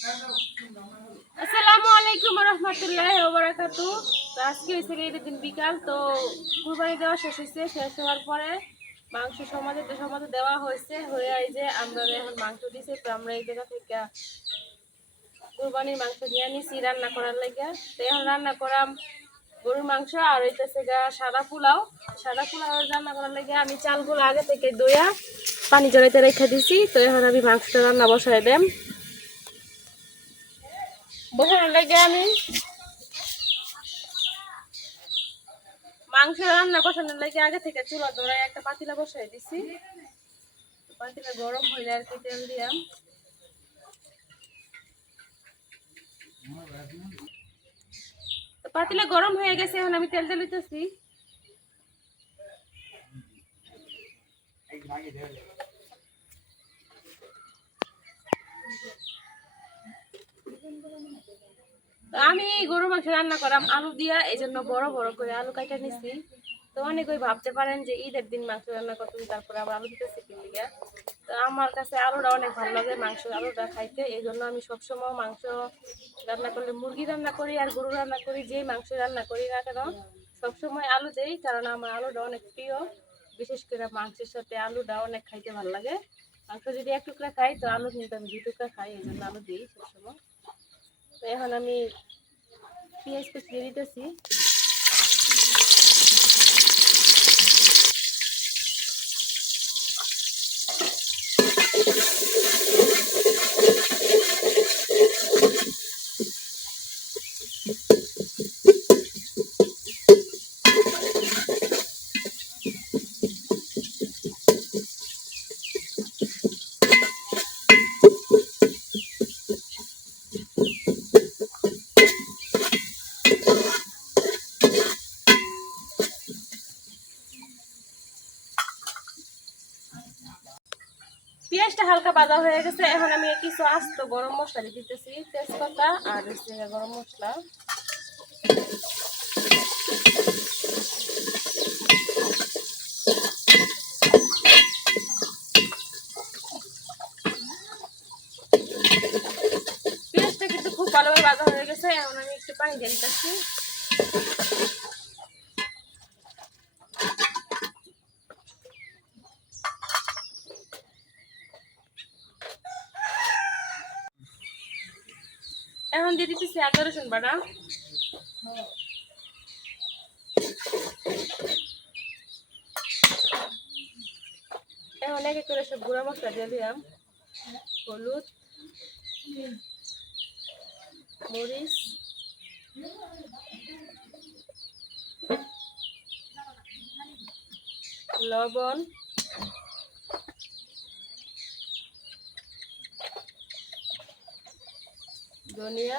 আসসালামু আলাইকুম রহমতুল্লাহি ওয়া বারাকাতুহু। তো আজকে হয়েছে ঈদের দিন বিকাল, তো কুরবানি দেওয়া শেষ হয়েছে। শেষ হওয়ার পরে মাংস সমাজে দেওয়া হয়েছে, হয়ে এই যে আমরা এখন মাংস দিছি। তো আমরা এই জায়গা থেকে কুরবানির মাংস নিয়ে নিছি রান্না করার লাগে। তো এখন রান্না করাম গরুর মাংস আর হইতেছে গা সাদা পোলাও রান্না করার লাগে আমি চালগুলো আগে থেকে ধুইয়া পানি জড়াইতে রেখে দিছি। তো এখন আমি মাংসটা রান্না বসাই দেম। বসানোর লাগে আমি মাংস রান্না বসানোর লাগে আগে থেকে চুলা ধরায় একটা পাতিলা বসাই দিছি। পাতিলা গরম হইলে আর কি তেল দিয়াম। পাতিলা গরম হয়ে গেছে, এখন আমি তেল দিতেছি। আমি গরু মাংস রান্না করাম আলু দিয়া, এই জন্য বড় বড় করে আলু কাটা নিছি। তো অনেকেই ভাবতে পারেন যে ঈদের দিন মাংস রান্না করতেছি তারপরে আবার আলু দিতেছি কি লিগা। তো আমার কাছে আলুটা অনেক ভালো লাগে, আলুটা খাইতে। এই জন্য আমি সবসময় মাংস রান্না করলে মুরগি রান্না করি আর গরু রান্না করি, যেই মাংস রান্না করি না কেন সবসময় আলু দেই, কারণ আমার আলুটা অনেক প্রিয়। বিশেষ করে মাংসের সাথে আলুটা অনেক খাইতে ভালো লাগে। মাংস যদি এক টুকরা খাই তো আলু কিন্তু আমি 2 টুকরা খাই, এই জন্য আলু দিই সবসময়। তো এখন আমি পেঁয়াজ কুচি দিয়ে দিতেছি। পেঁয়াজটা হালকা ভাজা হয়ে গেছে, এখন আমি কিছু আস্ত গরম মশলা দিয়ে দিতেছি, তেজপাতা আর গরম মশলা। পেঁয়াজটা কিন্তু খুব ভালোভাবে ভাজা হয়ে গেছে, এখন আমি একটু পানি দিয়ে দিতেছি। এখন দিয়ে দিতেছি আদা রসুন বাটা। এখন এক এক করে সব গুঁড়া মশলা দিয়ে দিলাম। হলুদ, মরিচ, লবণ, ধনিয়া,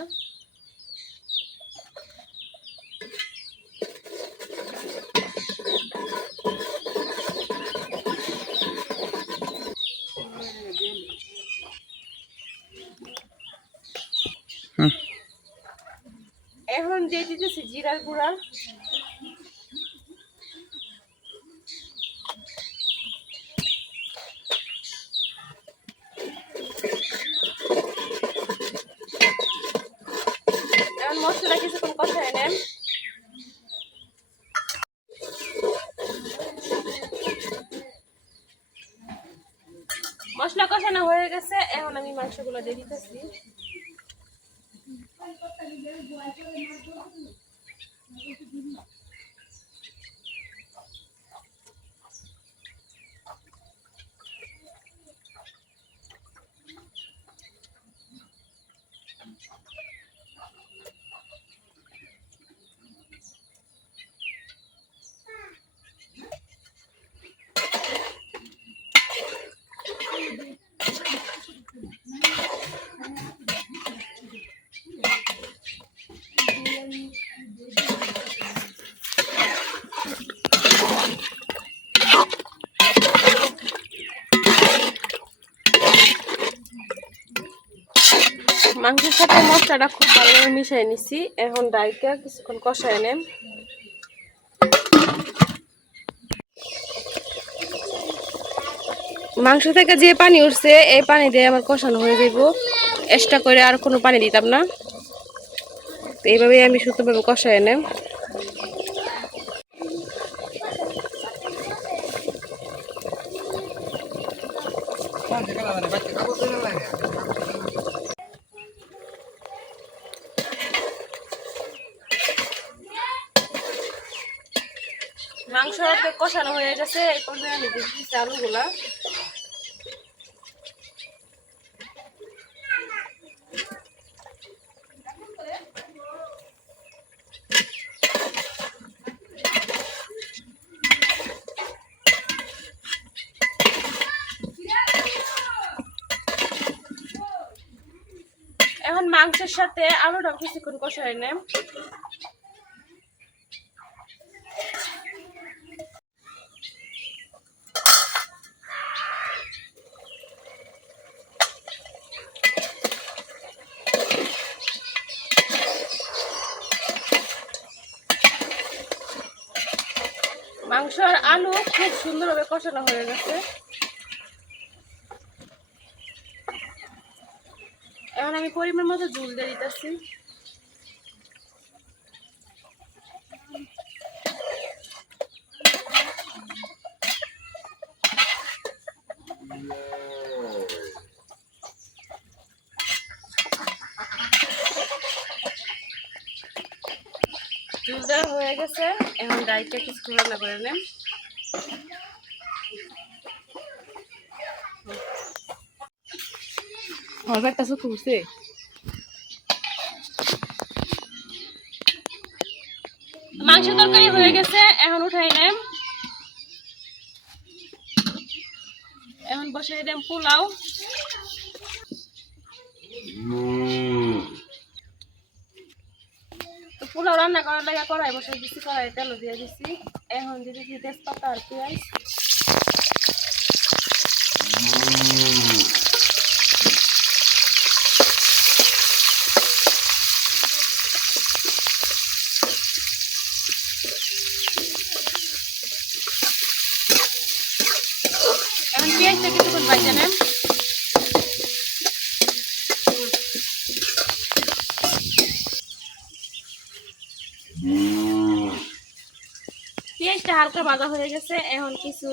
এখন দিয়ে দিতেছি জিরার গুঁড়া। এখন মশলা কিছুক্ষণ কষায় নেন। মশলা কষানো হয়ে গেছে, এখন আমি মাংসগুলো দিয়ে দিতেছি। মাংসের সাথে মশলাটা খুব ভালোভাবে মিশিয়ে নিছি, এখন ডাইলটা কিছুক্ষণ কষায় নেন। মাংস থেকে যে পানি উঠছে এই পানি দিয়ে আমার কষানো হয়ে যাব। এক্সট্রা করে আর কোনো পানি দিতাম না। তো এইভাবেই আমি সুন্দরভাবে কষাই এনে মাংস কষানো হয়ে গেছে। এই পর্যায়ে আমি দিচ্ছি আলুগুলা। এখন মাংসের সাথে আলুটা কিছুক্ষণ কষাই নেব। মাংস আর আলু খুব সুন্দরভাবে কষানো হয়ে গেছে। এখন আমি পরিমাণ মতো ঝোল দিয়ে দিতেছি। ঝোল দেওয়া হয়ে গেছে। এখন ডাইলটা কিছুক্ষণ রান্না করে নেন। একটা চোখ উঠছে। মাংস তরকারি হয়ে গেছে, এখন উঠাই নেন। এখন বসাই দেন পোলাও। তো পোলাও রান্না করার লাগে কড়াই বসাই দিচ্ছি, কড়াই তেল দিয়ে দিচ্ছি। এখন দিয়ে দিচ্ছি তেজপাতা আর পেঁয়াজ। এখন পেঁয়াজটা কিছুক্ষণ ভাজে নেন। পেঁয়াজটা হালকা ভাজা হয়ে গেছে। এখন কিছু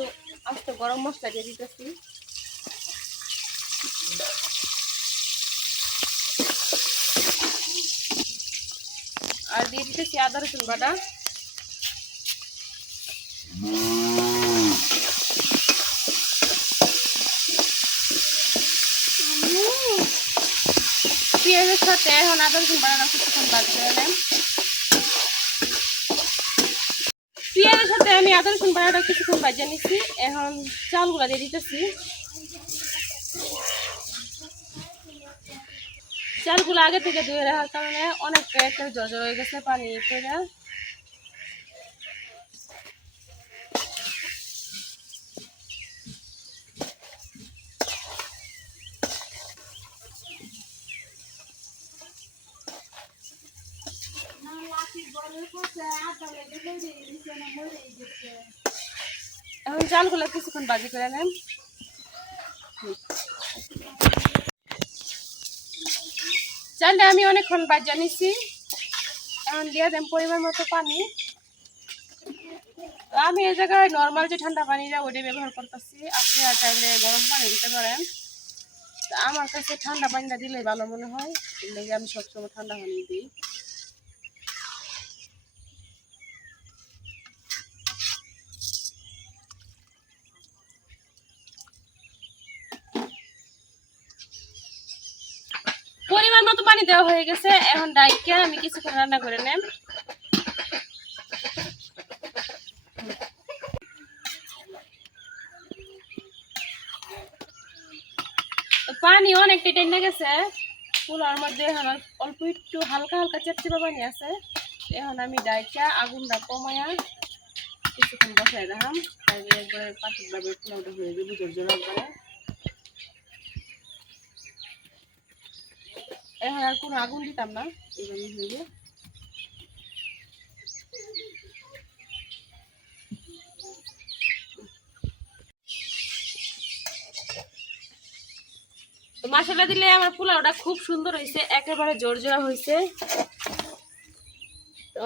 আস্ত গরম মশলা দিয়ে দিতেছি। আর দিয়ে দিতেছি আদা রসুন বাটা। পেঁয়াজের সাথে এখন আদা রসুন বাটা কিছুক্ষণ ভাজতে নেন। পেঁয়াজের সাথে আমি আদা রসুন বাটাটা কিছুক্ষণ ভাজে নিচ্ছি। এখন চালগুলা দিয়ে দিতেছি। চালগুলো আগে থেকে ধুয়ে রাখার কারণে অনেকটা একটা জর্জর হয়ে গেছে পানি পড়ে। এখন চালগুলো কিছুক্ষণ ভাজি করে নেন। চালটা আমি অনেকক্ষণ ভাজা নিচ্ছি। এখন দিয়ে দেন পরিমাণ মতো পানি। আমি এই জায়গায় নর্মাল যে ঠান্ডা পানিটা ওইটা ব্যবহার করতেছি। আপনারা চাইলে গরম পানি দিতে পারেন। আমার কাছে ঠান্ডা পানিটা দিলে ভালো মনে হয়, এর লেগে আমি সবসময় ঠান্ডা পানি দিই। পরিমাণ মতো পানি দেওয়া হয়ে গেছে। এখন ডাইলকে আমি কিছুক্ষণ রান্না করে নেন। পানি অনেকটা টেনে গেছে পোলার মধ্যে। এখন অল্প একটু হালকা হালকা চেপচেপা পানি আছে। এখন আমি ডাইলটা আগুনটা কমায়া কিছুক্ষণ বসাই রাখাম, তাইলে একবারে পাতিভাবে পোলাওটা হয়ে যাবে ঝরঝরা করে। এখন আর কোনো আগুন দিতাম না, এইভাবে হয়ে যায়। মশলা দিলে আমার পোলাওটা খুব সুন্দর হয়েছে, একেবারে জোরজোড়া হয়েছে,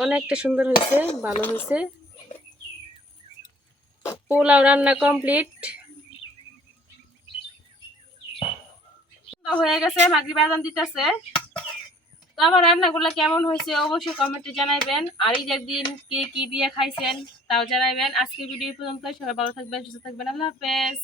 অনেকটা সুন্দর হয়েছে, ভালো হয়েছে। পোলাও রান্না কমপ্লিট হয়ে গেছে, মাগরিব আজান দিতেছে। তো আমার রান্নাগুলো কেমন হয়েছে অবশ্যই কমেন্টে জানাবেন, আর ঈদের দিন কে কি দিয়ে খাইছেন তাও জানাবেন। আজকের ভিডিও পর্যন্ত, সবাই ভালো থাকবেন, সুস্থ থাকবেন, আল্লাহ হাফেজ।